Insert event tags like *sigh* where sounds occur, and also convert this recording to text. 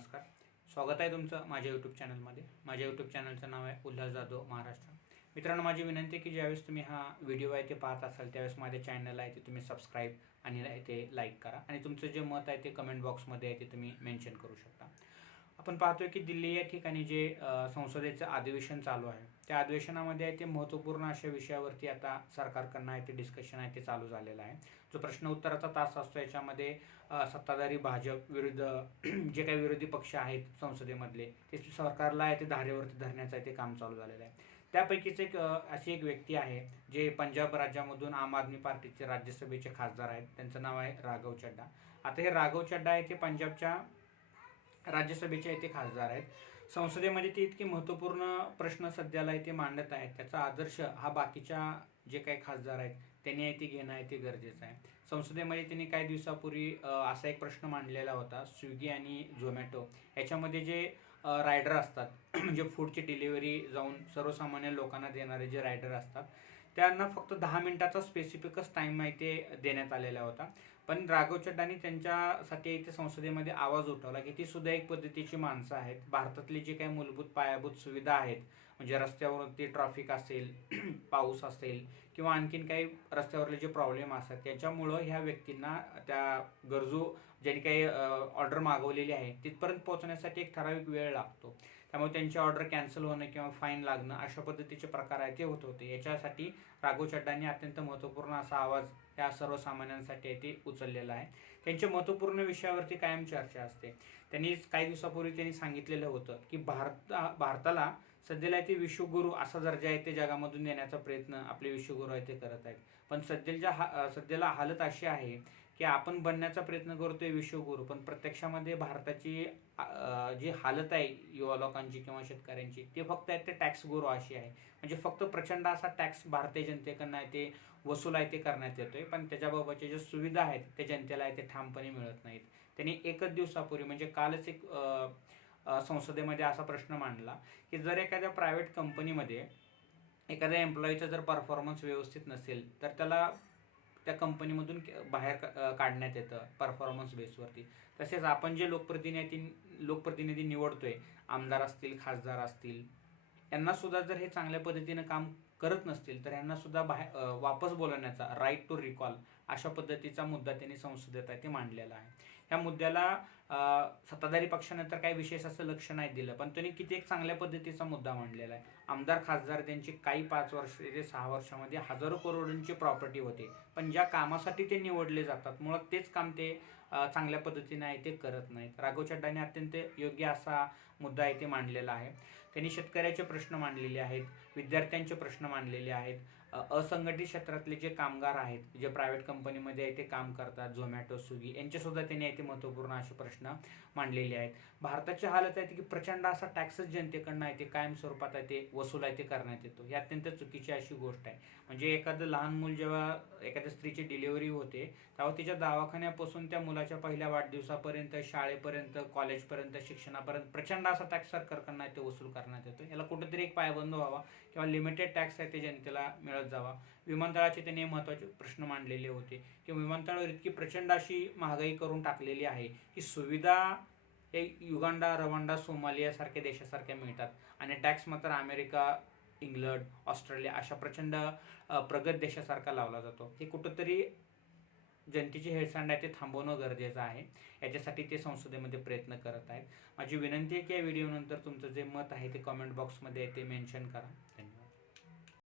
नमस्कार. स्वागत आहे तुमचं माझ्या यूट्यूब चॅनलमध्ये माझ्या यूट्यूब चॅनलचं नाव आहे उल्हास जाधव महाराष्ट्र. मित्रांनो माझी विनंती आहे की ज्यावेळेस तुम्ही हा व्हिडिओ आहे ते पाहत असाल त्यावेळेस माझ्या चॅनल आहे ते तुम्ही सबस्क्राईब आणि ते लाईक करा. आणि तुमचं जे मत आहे ते कमेंट बॉक्समध्ये आहे ते तुम्ही मेन्शन करू शकता. आपण पाहतोय की दिल्ली या ठिकाणी जे संसदेचं अधिवेशन चालू आहे त्या अधिवेशनामध्ये आहे ते महत्त्वपूर्ण अशा विषयावरती आता सरकारकडनं आहे ते डिस्कशन आहे ते चालू झालेलं आहे. जो प्रश्न उत्तराचा तास असतो याच्यामध्ये सत्ताधारी भाजप विरुद्ध *clears throat* जे काही विरोधी पक्ष आहेत संसदेमधले ते सरकारला आहे ते धारेवरती धरण्याचं आहे ते काम चालू झालेलं आहे. त्यापैकीच एक अशी एक व्यक्ती आहे जे पंजाब राज्यामधून आम आदमी पार्टीचे राज्यसभेचे खासदार आहेत त्यांचं नाव आहे राघव चड्डा. आता हे राघव चड्डा आहे ते पंजाबच्या राज्यसभेचे आहे ते खासदार आहेत. संसदेमध्ये ते इतके महत्त्वपूर्ण प्रश्न सध्याला इथे मांडत आहेत. त्याचा आदर्श हा बाकीच्या जे काही खासदार आहेत त्यांनी आहे ते घेणं आहे ते गरजेचं आहे. संसदेमध्ये त्यांनी काही दिवसापूर्वी असा एक प्रश्न मांडलेला होता स्विगी आणि झोमॅटो. याच्यामध्ये जे रायडर असतात *clears throat* म्हणजे फूडची डिलिव्हरी जाऊन सर्वसामान्य लोकांना देणारे जे रायडर असतात त्यांना फक्त दहा मिनिटाचा स्पेसिफिकच टाईम आहे ते देण्यात आलेला होता. पण राघव चड्डानी त्यांच्यासाठी इथे संसदेमध्ये आवाज उठवला की ती सुद्धा एक पद्धतीची माणसं आहेत. भारतातली जी काही मूलभूत पायाभूत सुविधा आहेत म्हणजे रस्त्यावरती ट्रॅफिक असेल *clears throat* पाऊस असेल किंवा आणखीन काही रस्त्यावरले जे प्रॉब्लेम असतात त्याच्यामुळं ह्या व्यक्तींना त्या गरजू ज्यांनी काही ऑर्डर मागवलेली आहे तिथपर्यंत पोहोचण्यासाठी एक ठराविक वेळ लागतो. त्यामुळे त्यांची ऑर्डर कॅन्सल होणं किंवा फाईन लागणं अशा पद्धतीचे प्रकार आहे ते होत होते. याच्यासाठी राघव चड्डांनी अत्यंत महत्त्वपूर्ण असा आवाज या सर्वसामान्यांसाठी येथे उचललेला आहे. त्यांच्या महत्त्वपूर्ण विषयावरती कायम चर्चा असते. त्यांनी काही दिवसापूर्वी त्यांनी सांगितलेलं होतं की भारत भारताला सध्याला ते विश्वगुरू असा दर्जा आहे ते जगामधून देण्याचा प्रयत्न आपले विश्वगुरू आहे ते करत आहेत. पण सध्याच्या हा सध्याला हालत अशी आहे की आपण बनण्याचा प्रयत्न करतोय विश्वगुरू पण प्रत्यक्षामध्ये भारताची जी हालत आहे युवा लोकांची किंवा शेतकऱ्यांची ते फक्त आहेत ते टॅक्स गुरु अशी आहे. म्हणजे फक्त प्रचंड असा टॅक्स भारतीय जनतेकडनं आहे ते वसूल आहे ते करण्यात येतोय. पण त्याच्याबाबतच्या ज्या सुविधा आहेत त्या जनतेला आहे ते ठामपणे मिळत नाहीत. त्यांनी एकच दिवसापूर्वी म्हणजे कालच एक संसदेमध्ये असा प्रश्न मांडला की जर एखाद्या प्रायव्हेट कंपनीमध्ये एखाद्या एम्प्लॉईचा जर परफॉर्मन्स व्यवस्थित नसेल तर त्याला त्या कंपनीमधून बाहेर काढण्यात येतं परफॉर्मन्स बेसवरती तसेच आपण जे लोकप्रतिनिधी लोकप्रतिनिधी निवडतोय आमदार असतील खासदार असतील यांना सुद्धा जर हे चांगल्या पद्धतीनं काम करत नसतील तर यांना सुद्धा बाहेर वापस बोलवण्याचा राईट टू रिकॉल अशा पद्धतीचा मुद्दा त्यांनी संसदेत आहे ते मांडलेला आहे. या मुद्द्याला सत्ताधारी पक्षाने तर काही विशेष असं लक्ष नाही दिलं पण त्यांनी किती एक चांगल्या पद्धतीचा मुद्दा मांडलेला आहे. आमदार खासदार त्यांची काही पाच वर्ष ते सहा वर्षामध्ये हजारो करोडांची प्रॉपर्टी होते पण ज्या कामासाठी ते निवडले जातात मुळात तेच काम ते चांगल्या पद्धतीने आहे ते करत नाहीत. राघव चड्डाने अत्यंत योग्य असा मुद्दा आहे ते मांडलेला आहे. त्यांनी शेतकऱ्याचे प्रश्न मांडलेले आहेत विद्यार्थ्यांचे प्रश्न मांडलेले आहेत. असंघटित क्षेत्रातले जे कामगार आहेत जे प्रायव्हेट कंपनीमध्ये आहे ते काम करतात. झोमॅटो स्विगी यांचेसुद्धा त्यांनी येथे महत्त्वपूर्ण असे प्रश्न मांडलेले आहेत. भारताची हालत आहे की प्रचंड असा टॅक्सच जनतेकडनं आहे ते कायम स्वरूपात आहे ते वसूल आहे ते करण्यात येतो. ही अत्यंत चुकीची अशी गोष्ट आहे. म्हणजे एखादं लहान मूल जेव्हा एखाद्या स्त्रीची डिलिव्हरी होते तेव्हा तिच्या दवाखान्यापासून त्या मुलाच्या पहिल्या वाढदिवसापर्यंत शाळेपर्यंत कॉलेजपर्यंत शिक्षणापर्यंत प्रचंड असा टॅक्स सरकारकडनं आहे ते वसूल करण्यात येतो. याला कुठेतरी एक पायबंद व्हावा किंवा लिमिटेड टॅक्स आहे ते जनतेला मिळत जावा. विमानतळाचे त्यांनी महत्त्वाचे प्रश्न मांडलेले होते. की विमानतळावर इतकी प्रचंड अशी महागाई करून टाकलेली आहे की सुविधा हे युगांडा रवांडा सोमालियासारख्या देशासारख्या मिळतात. आणि टॅक्स मात्र अमेरिका इंग्लंड ऑस्ट्रेलिया अशा प्रचंड प्रगत देशासारखा लावला जातो. हे कुठंतरी जनतेची हेळसांड आहे ते थांबवणं गरजेचं आहे. याच्यासाठी ते संसदेमध्ये प्रयत्न करत आहेत. माझी विनंती आहे की या व्हिडिओनंतर तुमचं जे मत आहे ते कमेंट बॉक्समध्ये ते मेन्शन करा. धन्यवाद.